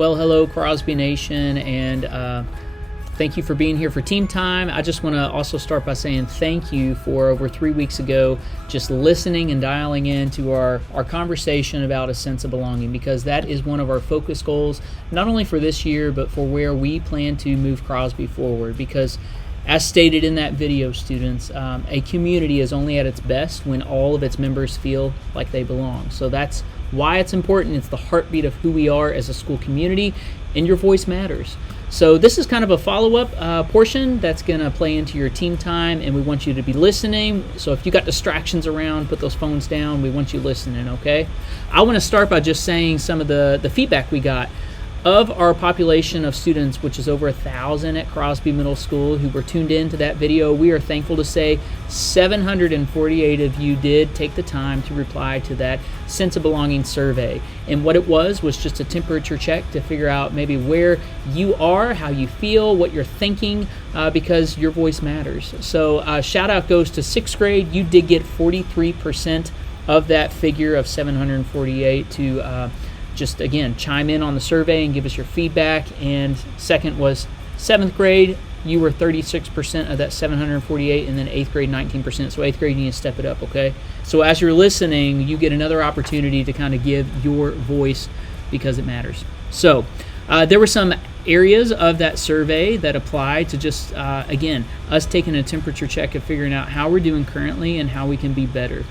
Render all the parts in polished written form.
Well, hello, Crosby Nation, and thank you for being here for Team Time. I just want to also start by saying thank you for over 3 weeks ago just listening and dialing into our conversation about a sense of belonging, because that is one of our focus goals, not only for this year, but for where we plan to move Crosby forward. Because as stated in that video, students, a community is only at its best when all of its members feel like they belong. So that's why it's important. It's the heartbeat of who we are as a school community, and your voice matters. So this is kind of a follow-up portion that's going to play into your team time, and we want you to be listening. So if you got distractions around, put those phones down. We want you listening, okay? I want to start by just saying some of the feedback we got. Of our population of students, which is over 1,000 at Crosby Middle School who were tuned in to that video, we are thankful to say 748 of you did take the time to reply to that sense of belonging survey. And what it was just a temperature check to figure out maybe where you are, how you feel, what you're thinking, because your voice matters. So shout out goes to 6th grade. You did get 43% of that figure of 748 to just, again, chime in on the survey and give us your feedback. And second was 7th grade. You were 36% of that 748, and then 8th grade 19%. So 8th grade, you need to step it up, okay? So as you're listening, you get another opportunity to kind of give your voice because it matters. So there were some areas of that survey that apply to just, again, us taking a temperature check of figuring out how we're doing currently and how we can be better.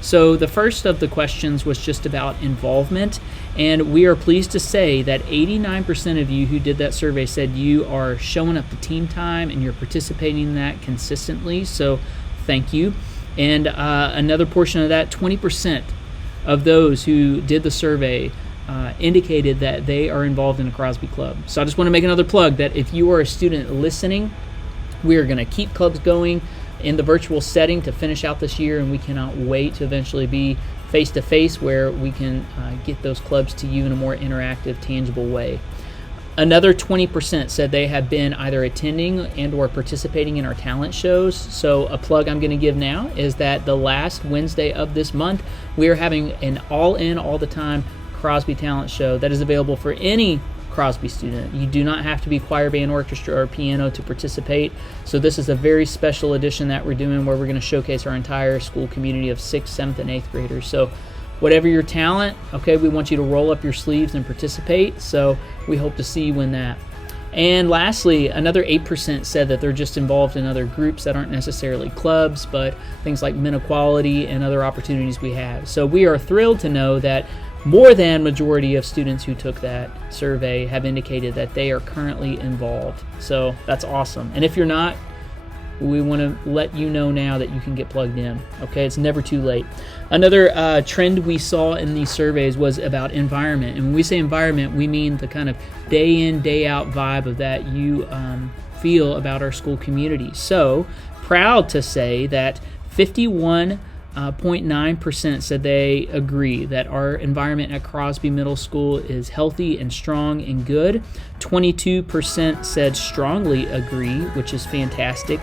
So the first of the questions was just about involvement, and we are pleased to say that 89% of you who did that survey said you are showing up to team time and you're participating in that consistently, so thank you. And another portion of that, 20% of those who did the survey indicated that they are involved in a Crosby Club. So I just want to make another plug that if you are a student listening, we are going to keep clubs going in the virtual setting to finish out this year, and we cannot wait to eventually be face-to-face where we can get those clubs to you in a more interactive, tangible way. Another 20% said they have been either attending and or participating in our talent shows. So a plug I'm going to give now is that the last Wednesday of this month, we are having an all-in, all-the-time Crosby talent show that is available for any Crosby student. You do not have to be choir, band, orchestra, or piano to participate. So this is a very special edition that we're doing where we're going to showcase our entire school community of 6th, 7th, and 8th graders. So whatever your talent, okay, we want you to roll up your sleeves and participate. So we hope to see you in that. And lastly, another 8% said that they're just involved in other groups that aren't necessarily clubs, but things like men equality and other opportunities we have. So we are thrilled to know that more than majority of students who took that survey have indicated that they are currently involved. So that's awesome. And if you're not, we want to let you know now that you can get plugged in. Okay, it's never too late. Another trend we saw in these surveys was about environment. And when we say environment, we mean the kind of day in, day out vibe of that you feel about our school community. So proud to say that 51.9% said they agree that our environment at Crosby Middle School is healthy and strong and good. 22% said strongly agree, which is fantastic.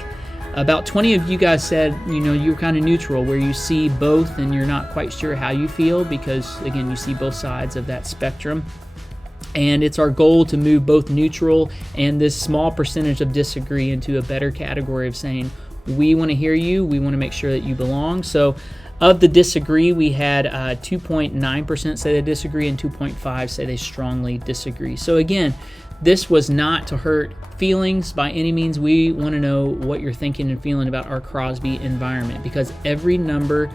About 20 of you guys said, you're kind of neutral, where you see both and you're not quite sure how you feel because, again, you see both sides of that spectrum. And it's our goal to move both neutral and this small percentage of disagree into a better category of saying, we want to hear you. We want to make sure that you belong. So of the disagree, we had 2.9% say they disagree and 2.5% say they strongly disagree. So again, this was not to hurt feelings by any means. We want to know what you're thinking and feeling about our Crosby environment because every number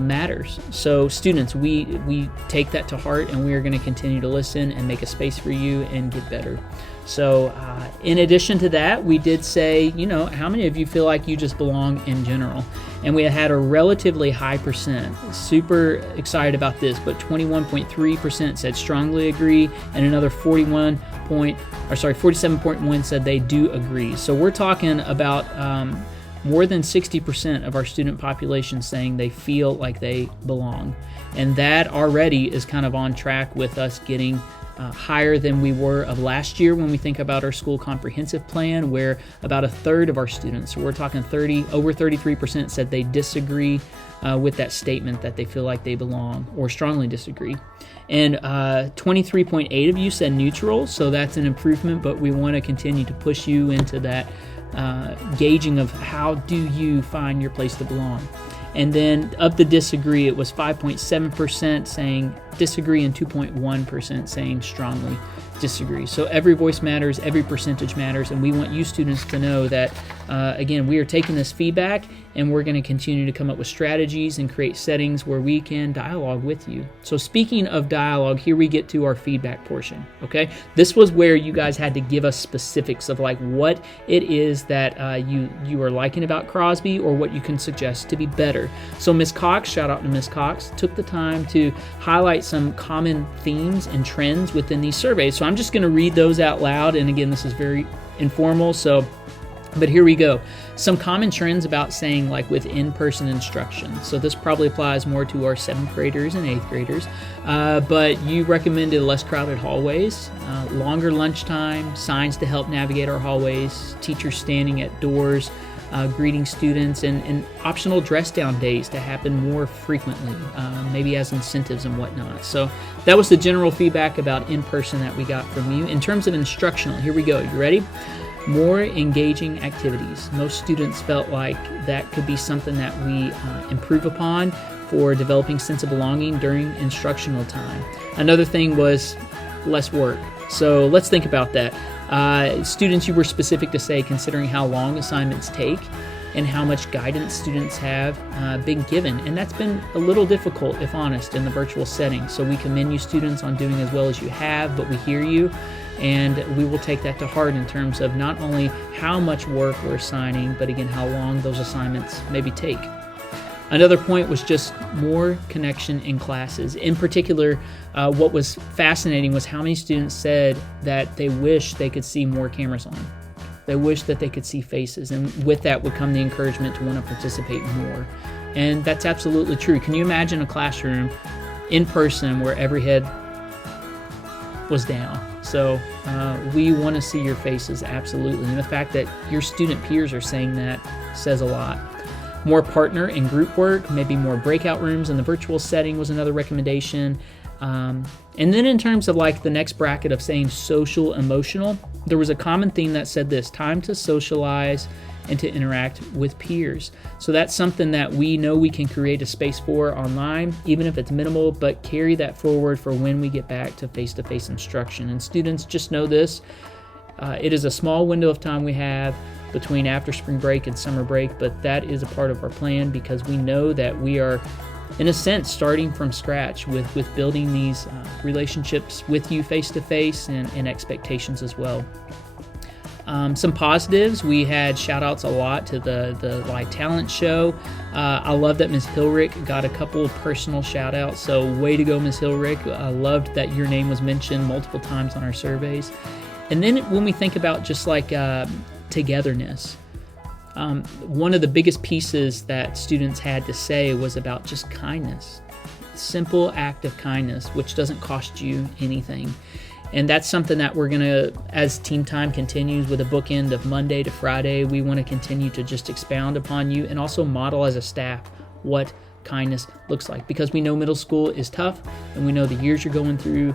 matters. So students, we take that to heart and we are going to continue to listen and make a space for you and get better. So in addition to that, we did say, how many of you feel like you just belong in general? And we had a relatively high percent. Super excited about this, but 21.3% said strongly agree, and another 47.1% said they do agree. So we're talking about more than 60% of our student population saying they feel like they belong. And that already is kind of on track with us getting higher than we were of last year when we think about our school comprehensive plan, where about a third of our students, so we're talking over 33%, said they disagree with that statement that they feel like they belong, or strongly disagree. And 23.8 of you said neutral, so that's an improvement, but we want to continue to push you into that gauging of how do you find your place to belong. And then of the disagree, it was 5.7% saying disagree and 2.1% saying strongly disagree. So every voice matters, every percentage matters, and we want you students to know that, again, we are taking this feedback and we're going to continue to come up with strategies and create settings where we can dialogue with you. So speaking of dialogue, here we get to our feedback portion, okay? This was where you guys had to give us specifics of like what it is that you are liking about Crosby or what you can suggest to be better. So Ms. Cox, shout out to Ms. Cox, took the time to highlight some common themes and trends within these surveys. So I'm just going to read those out loud, and again, this is very informal, but here we go. Some common trends about saying like with in-person instruction. So this probably applies more to our 7th graders and 8th graders, but you recommended less crowded hallways, longer lunchtime, signs to help navigate our hallways, teachers standing at doors, greeting students, and optional dress down days to happen more frequently, maybe as incentives and whatnot. So that was the general feedback about in-person that we got from you. In terms of instructional, here we go. You ready? More engaging activities. Most students felt like that could be something that we improve upon for developing sense of belonging during instructional time. Another thing was less work. So let's think about that. Students, you were specific to say considering how long assignments take and how much guidance students have been given. And that's been a little difficult, if honest, in the virtual setting. So we commend you students on doing as well as you have, but we hear you. And we will take that to heart in terms of not only how much work we're assigning, but again, how long those assignments maybe take. Another point was just more connection in classes. In particular, what was fascinating was how many students said that they wish they could see more cameras on. They wish that they could see faces, and with that would come the encouragement to want to participate more. And that's absolutely true. Can you imagine a classroom in person where every head was down? So we want to see your faces, absolutely. And the fact that your student peers are saying that says a lot. More partner and group work, maybe more breakout rooms in the virtual setting was another recommendation. And then in terms of like the next bracket of saying social emotional, there was a common theme that said this: time to socialize and to interact with peers. So that's something that we know we can create a space for online, even if it's minimal, but carry that forward for when we get back to face-to-face instruction. And students, just know this, it is a small window of time we have between after spring break and summer break, but that is a part of our plan because we know that we are, in a sense, starting from scratch with building these relationships with you face-to-face and expectations as well. Some positives, we had shout outs a lot to the live talent show. I love that Ms. Hilrick got a couple of personal shout outs, so way to go, Ms. Hilrick. I loved that your name was mentioned multiple times on our surveys. And then when we think about just like togetherness, one of the biggest pieces that students had to say was about just kindness. Simple act of kindness, which doesn't cost you anything. And that's something that we're going to, as team time continues with a bookend of Monday to Friday, we want to continue to just expound upon you and also model as a staff what kindness looks like. Because we know middle school is tough and we know the years you're going through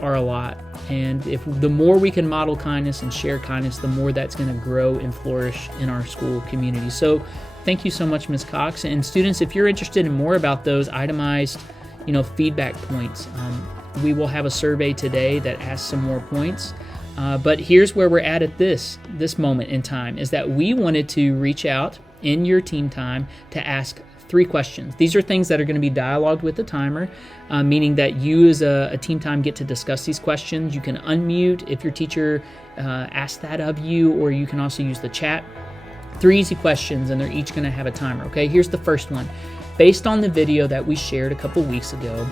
are a lot. And if the more we can model kindness and share kindness, the more that's going to grow and flourish in our school community. So thank you so much, Ms. Cox. And students, if you're interested in more about those itemized, feedback points, we will have a survey today that asks some more points. But here's where we're at this moment in time, is that we wanted to reach out in your team time to ask 3 questions. These are things that are going to be dialogued with the timer, meaning that you as a team time get to discuss these questions. You can unmute if your teacher asks that of you, or you can also use the chat. 3 easy questions, and they're each going to have a timer. Okay, here's the first one. Based on the video that we shared a couple weeks ago,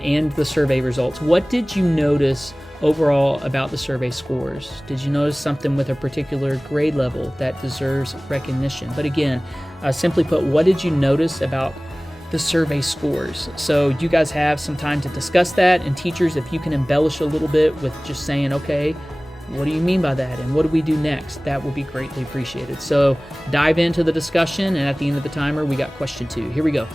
and the survey results, what did you notice overall about the survey scores? Did you notice something with a particular grade level that deserves recognition? But again, simply put, what did you notice about the survey scores. So you guys have some time to discuss that, and teachers, if you can embellish a little bit with just saying, okay, what do you mean by that, and what do we do next? That will be greatly appreciated. So dive into the discussion, and at the end of the timer, we got question 2. Here we go.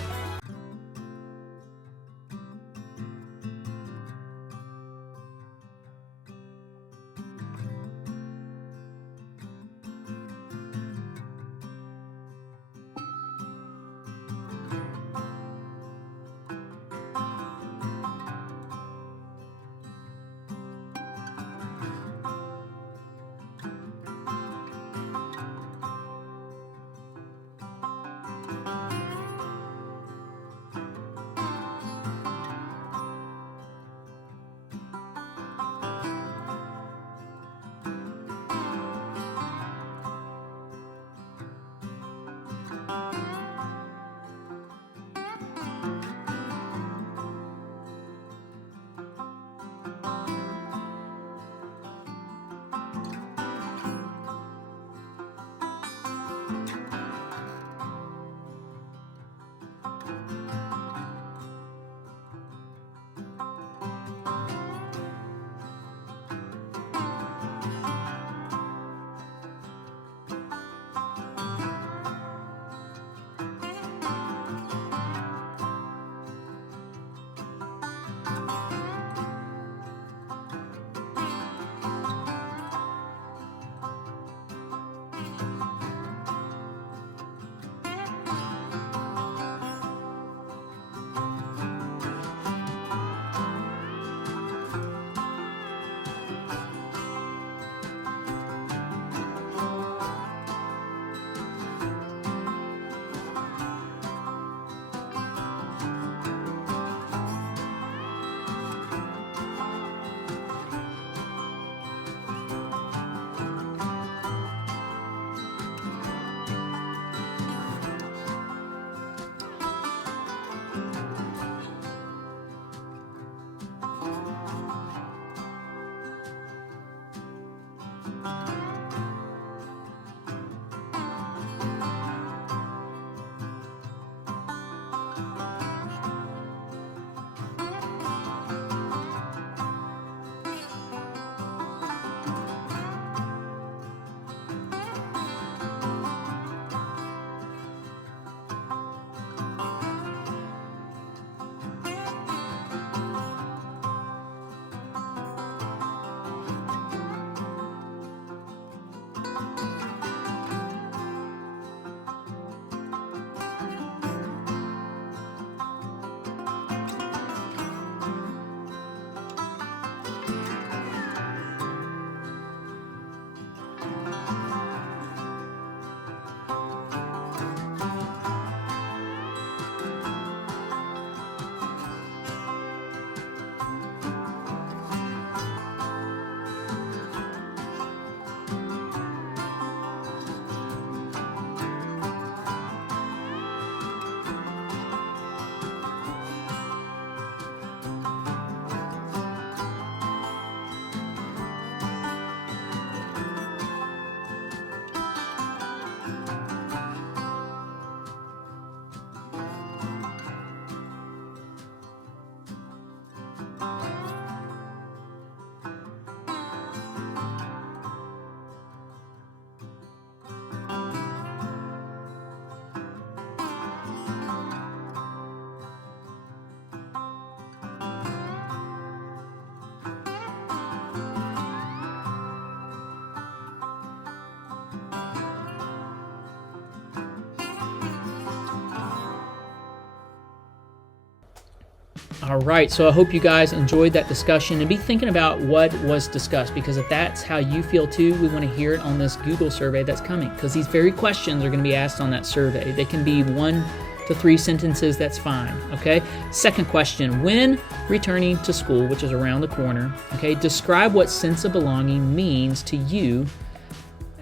All right, so I hope you guys enjoyed that discussion, and be thinking about what was discussed, because if that's how you feel too, we want to hear it on this Google survey that's coming, because these very questions are going to be asked on that survey. They can be 1 to 3 sentences, that's fine, okay? Second question, when returning to school, which is around the corner, okay, describe what sense of belonging means to you,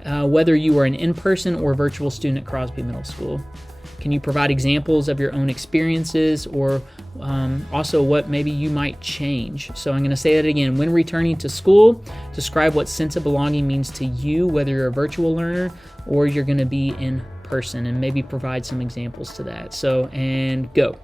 whether you are an in-person or virtual student at Crosby Middle School. Can you provide examples of your own experiences, or also what maybe you might change? So I'm going to say that again. When returning to school, describe what sense of belonging means to you, whether you're a virtual learner or you're going to be in person, and maybe provide some examples to that. So, and go.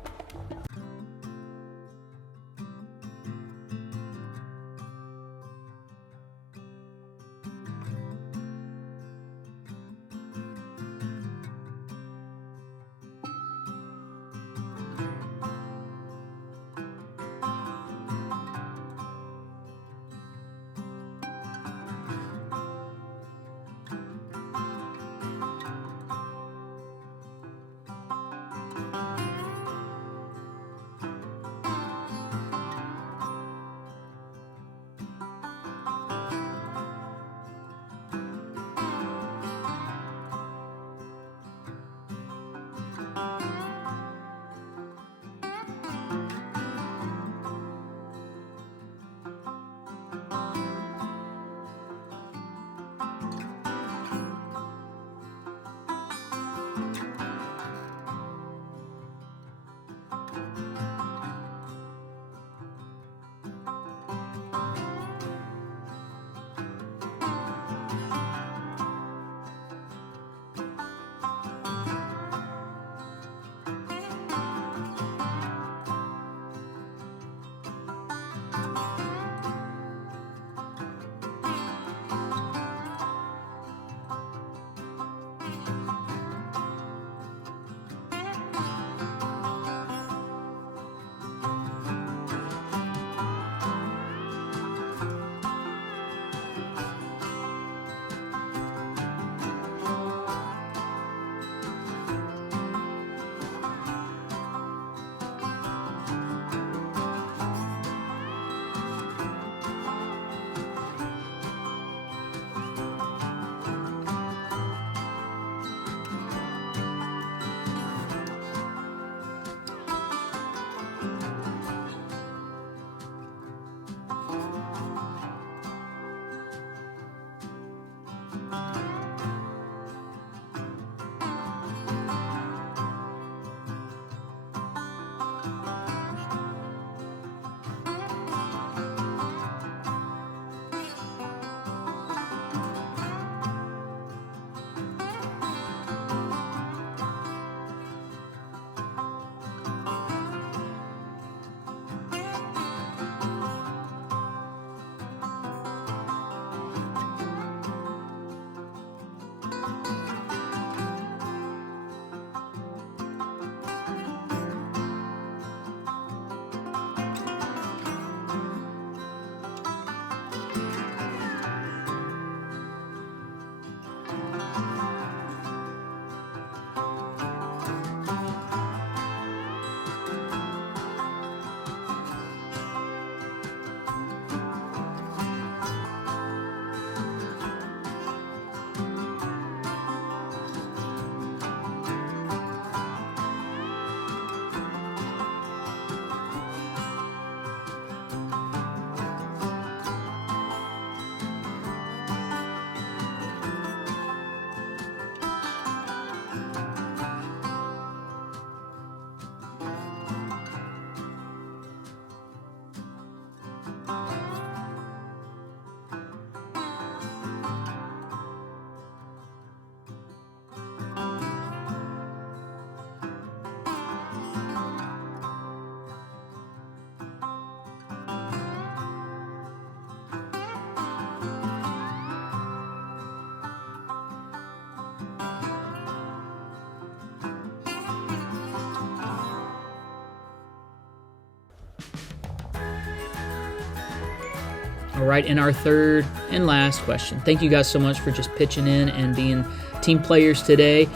All right, and our third and last question. Thank you guys so much for just pitching in and being team players today.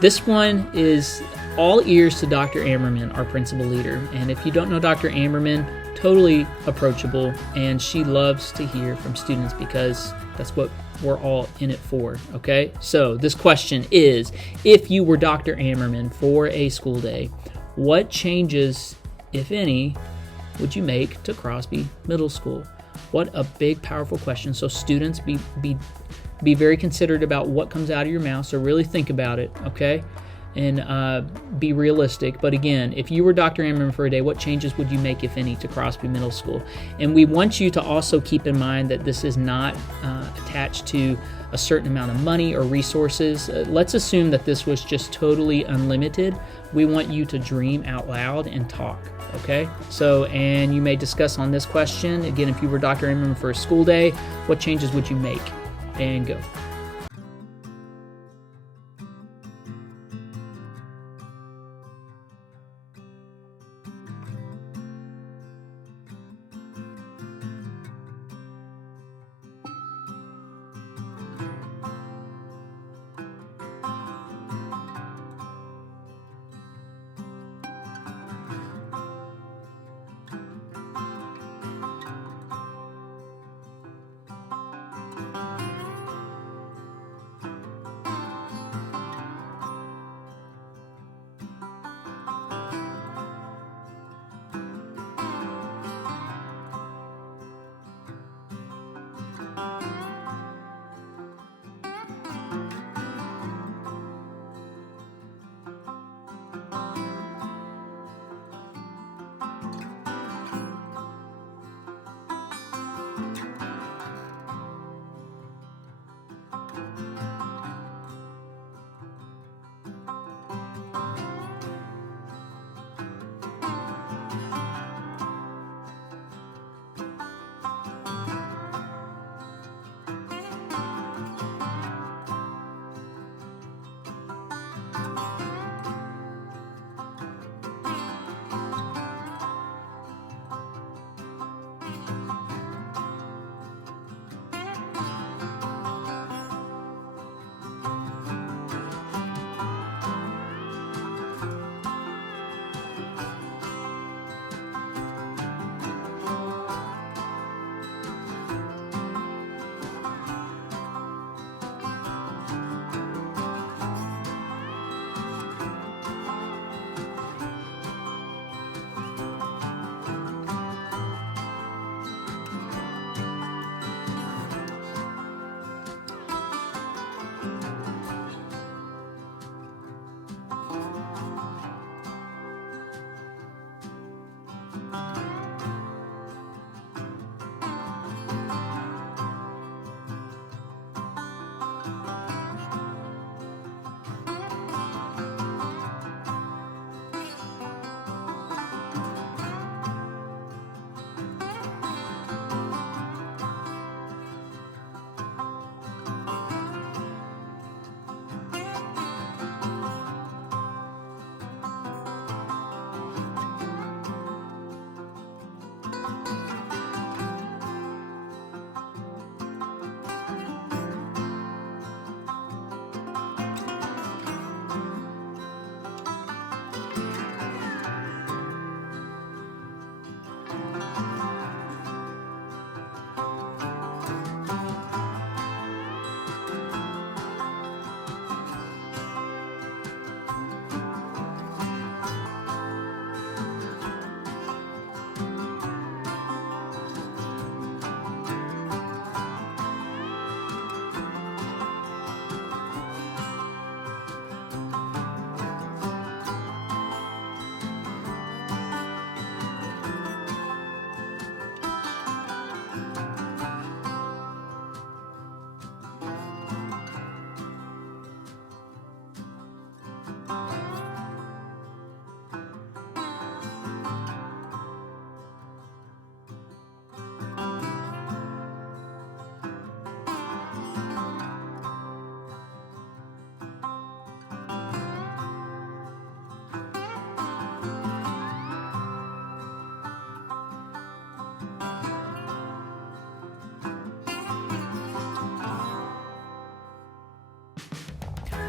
This one is all ears to Dr. Ammerman, our principal leader. And if you don't know Dr. Ammerman, totally approachable, and she loves to hear from students because that's what we're all in it for, okay? So this question is, if you were Dr. Ammerman for a school day, what changes, if any, would you make to Crosby Middle School? What a big, powerful question. So students, be very considerate about what comes out of your mouth, so really think about it, okay? and be realistic. But again, if you were Dr. Ammerman for a day, what changes would you make, if any, to Crosby Middle School? And we want you to also keep in mind that this is not attached to a certain amount of money or resources. Let's assume that this was just totally unlimited. We want you to dream out loud and talk, okay? So, and you may discuss on this question. Again, if you were Dr. Ammerman for a school day, what changes would you make? And go.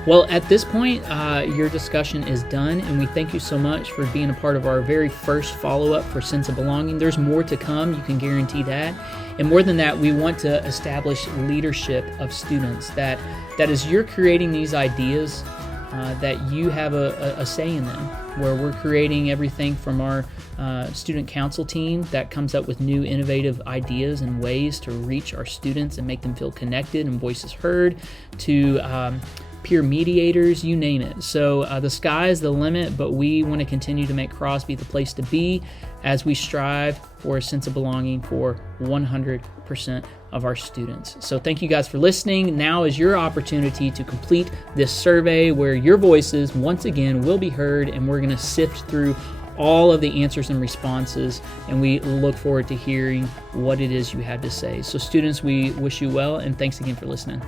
Well, at this point, your discussion is done, and we thank you so much for being a part of our very first follow-up for Sense of Belonging. There's more to come, you can guarantee that. And more than that, we want to establish leadership of students, that as you're creating these ideas, that you have a say in them, where we're creating everything from our student council team that comes up with new innovative ideas and ways to reach our students and make them feel connected and voices heard, to peer mediators, you name it. So the sky is the limit, but we want to continue to make Crosby the place to be as we strive for a sense of belonging for 100% of our students. So thank you guys for listening. Now is your opportunity to complete this survey where your voices once again will be heard, and we're going to sift through all of the answers and responses, and we look forward to hearing what it is you had to say. So students, we wish you well, and thanks again for listening.